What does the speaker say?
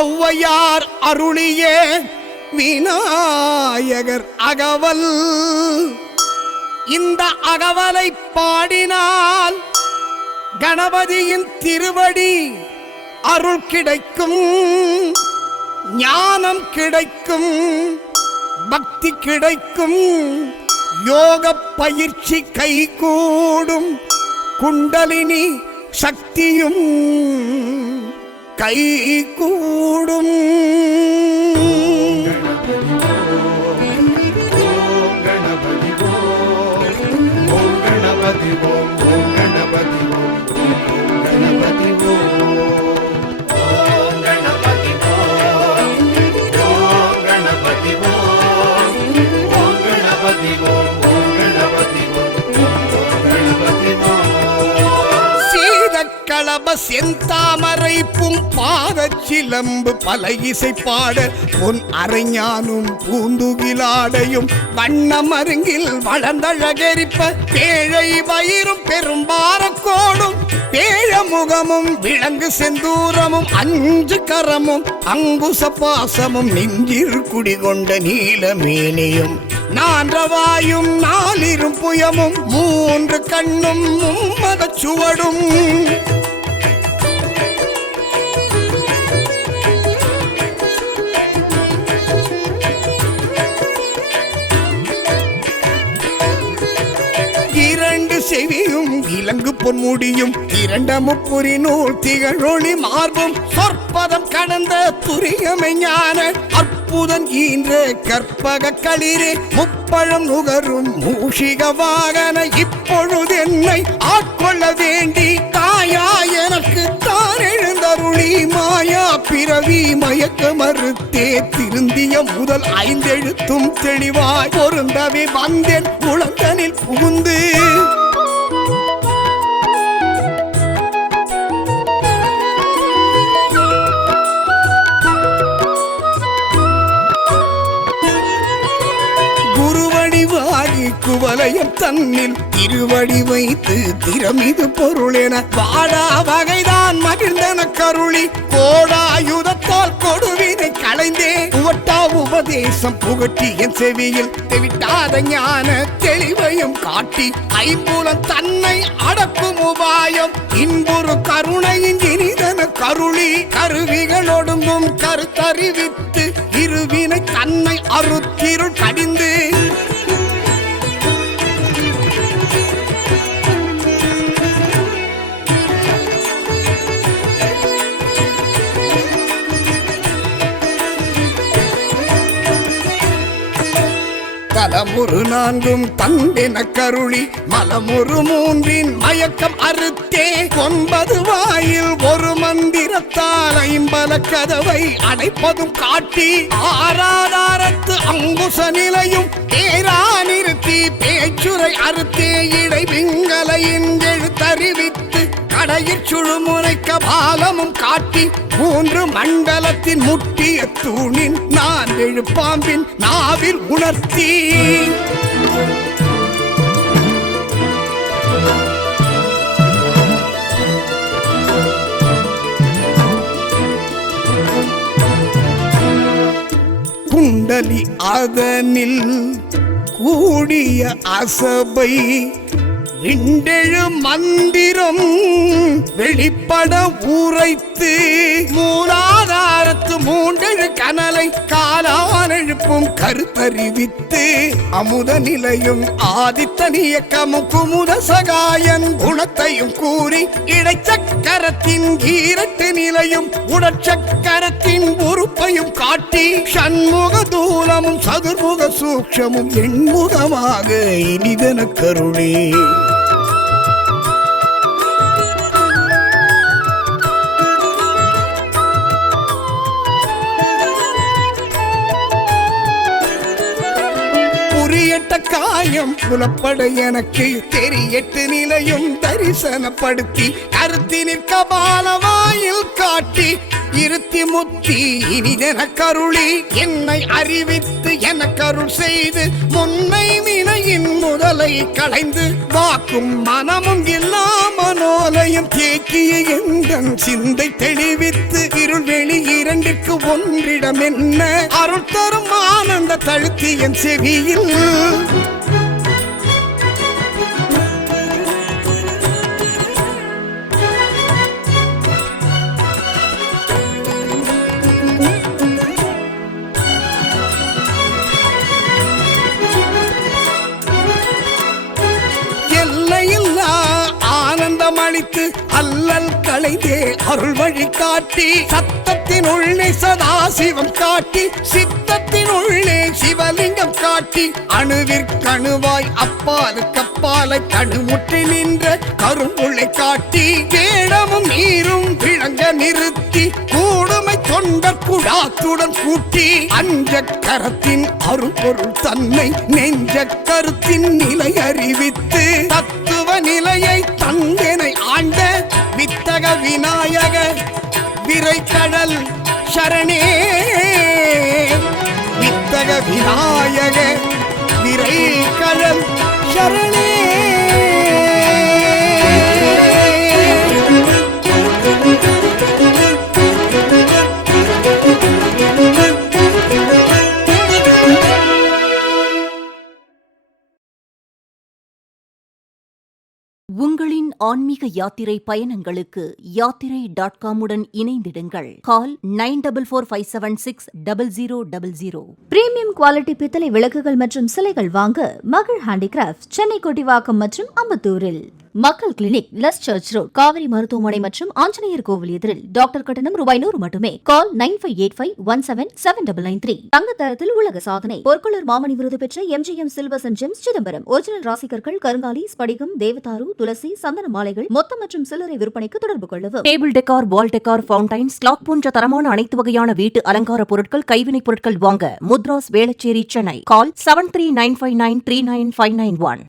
ஔவையார் அருளிய விநாயகர் அகவல். இந்த அகவலை பாடினால் கணபதியின் திருவடி அருள் கிடைக்கும் ஞானம் கிடைக்கும் பக்தி கிடைக்கும் யோக பயிற்சி கைகூடும் குண்டலினி சக்தியும் கை கூடும். சீதக்களப செந்தாமரை பும் பாதச் சிலம்பு பல இசை பாட பொன் அரைஞானும் பூந்துகிலாடையும் வண்ணமருங்கில் வளர்ந்தழகரிப்ப பேழை வயிறும் பெரும்பாரக்கோடும் பேழ முகமும் விலங்கு செந்தூரமும் அஞ்சு கரமும் அங்குச பாசமும் நெஞ்சில் குடிகொண்ட நீலமேனியும் நான்றவாயும் நாலிரும் புயமும் மூன்று கண்ணும் மும்மதச் சுவடும் விலங்கு பொன்முடியும் இரண்ட முப்புரி நூல் திகழொளி மார்பும். சொற்பதம் கடந்த துரியமை ஞான. அற்புதன் ஈன்ற கற்பக களிரே. முப்பழம் நுகரும் மூஷிக வாகன. இப்பொழுது என்னை ஆட்கொள்ள வேண்டி தாயா எனக்கு தான் எழுந்தருளி மாயா பிறவி மயக்க மறுத்தே. திருந்திய முதல் ஐந்தெழுத்தும் தெளிவாய். பொருந்தவே வந்தேன். குழந்தனில் புகுந்து. குவலயம் தன்னில் திருவடி வைத்து திறமிது பொருள் என பாடா வகைதான் மகிழ்ந்தன கருளி. கோடாயுதத்தால் கொடுவினை களைந்தே உவட்டா உபதேசம் புகட்டி என் செவியில் தெவிட்டாத ஞான தெளிவையும் காட்டி ஐம்பூலம் தன்னை அடக்கும் உபாயம். இன்புறு கருணையின் இனிதன கருளி கருவிகள் ஒடுங்கும் கருத்தறிவித்து இருவினை தன்னை அறுத்திருள் கடிந்து மலமுரு நான்கும் தந்தென கருளி மலமுரு மூன்றின் மயக்கம் அறுத்தே. ஒன்பது வாயில் ஒரு மந்திரத்தால் ஐம்பல கதவை அடைப்பதும் காட்டி ஆராதாரத்து அங்குச நிலையும் பேரா நிறுத்தி பேச்சுரை அறுத்தே. கடையிற் சுழுமுனைக்க பாலமும் காட்டி மூன்று மண்டலத்தின் முட்டிய தூணின் நான் எழுப்பாம்பின் நாவில் உணர்த்தி. குண்டலி அதனில் கூடிய அசபை விண்டெழு மந்திரம் வெளிப்பட உரைத்து மூலாதாரத்து மூண்டெழு கனலை காலால் எழுப்பும் கருத்தறிவித்து அமுத நிலையும் ஆதித்தன் இயக்கமும் குமுத சகாயன் குணத்தையும் கூறி இடைச்சக்கரத்தின் கீரட்டு நிலையும் உடற்சக்கரத்தின் உறுப்பையும் காட்டி சண்முக தூலமும் சதுர்முக சூக்ஷமும் எண்முகமாக இனிதன கருணே காயம் புலப்பட எனக்கு. தெரியட்டு நிலையும் தரிசனப்படுத்தி கருத்தினில் கபாலவாயில் காட்டி இருத்தி முத்தி இனிதென கருளி என்னை அறிவித்து என கருள் செய்து முன்னை வினையின் முதலை களைந்து வாக்கும் மனமும் இல்லா மனோர தேக்கிய எந்தன் சிந்தை தெளிவித்து இருள்வெளி இரண்டிற்கு ஒன்றிடம் என்ன அருள் தரும் ஆனந்த தழுத்தி என் செவியில். அளித்து அல்லல் களைந்தே அருள் வழி காட்டி சத்தத்தின் உள்ளே சதாசிவம் காட்டி சித்தத்தின் உள்ளே சிவலிங்கம் காட்டி அணுவிற்கணுவாய் அப்பாலு கப்பாலை கணுமுற்றி நின்ற கரும்புள்ளை காட்டி வேடமும் நீரும் விளங்க நிறுத்தி கூடுமை தொண்டர் குழாத்துடன் கூட்டி அஞ்ச கரத்தின் அருள் பொருள் தன்னை நெஞ்ச கருத்தின் நிலை அறிவித்து திரைக்கடல் சரணே. வித்தக விநாயக விரைக்கடல் சரணே. உங்களின் ஆன்மீக யாத்திரை பயணங்களுக்கு யாத்திரை டாட் காமுடன் இணைந்திடுங்கள். Call nine double four five seven six double zero double zero. Premium quality பித்தளை விளக்குகள் மற்றும் சிலைகள் வாங்க மகள் ஹேண்டிகிராஃப்ட் சென்னை கொட்டிவாக்கம் மற்றும் அம்பத்தூரில். மக்கள் clinic Luz church road Kaveri மருத்துவமனை மற்றும் ஆஞ்சநேயர் கோவில் எதிரில் டாக்டர் கட்டணம் ரூபாய் நூறு மட்டுமே. Call nine five eight five one seven seven double nine three. தங்க தரத்தில் உலக சாதனை. பொற்கொள்ளர் மாமணி விருது பெற்ற MGM silvers and gems Chidambaram. Original ராசிகர்கள் கருங்காலி ஸ்படிகம் தேவதாரு துளசி சந்தன மாலைகள் மொத்தம் மற்றும் சில்லறை விற்பனைக்கு தொடர்பு கொள்ளவும். Table decor wall decor fountains clock போன்ற தரமான அனைத்து வகையான வீட்டு அலங்கார பொருட்கள் கைவினைப் பொருட்கள் வாங்க. Mudras Velachery Chennai. Call seven three nine five nine three nine five nine one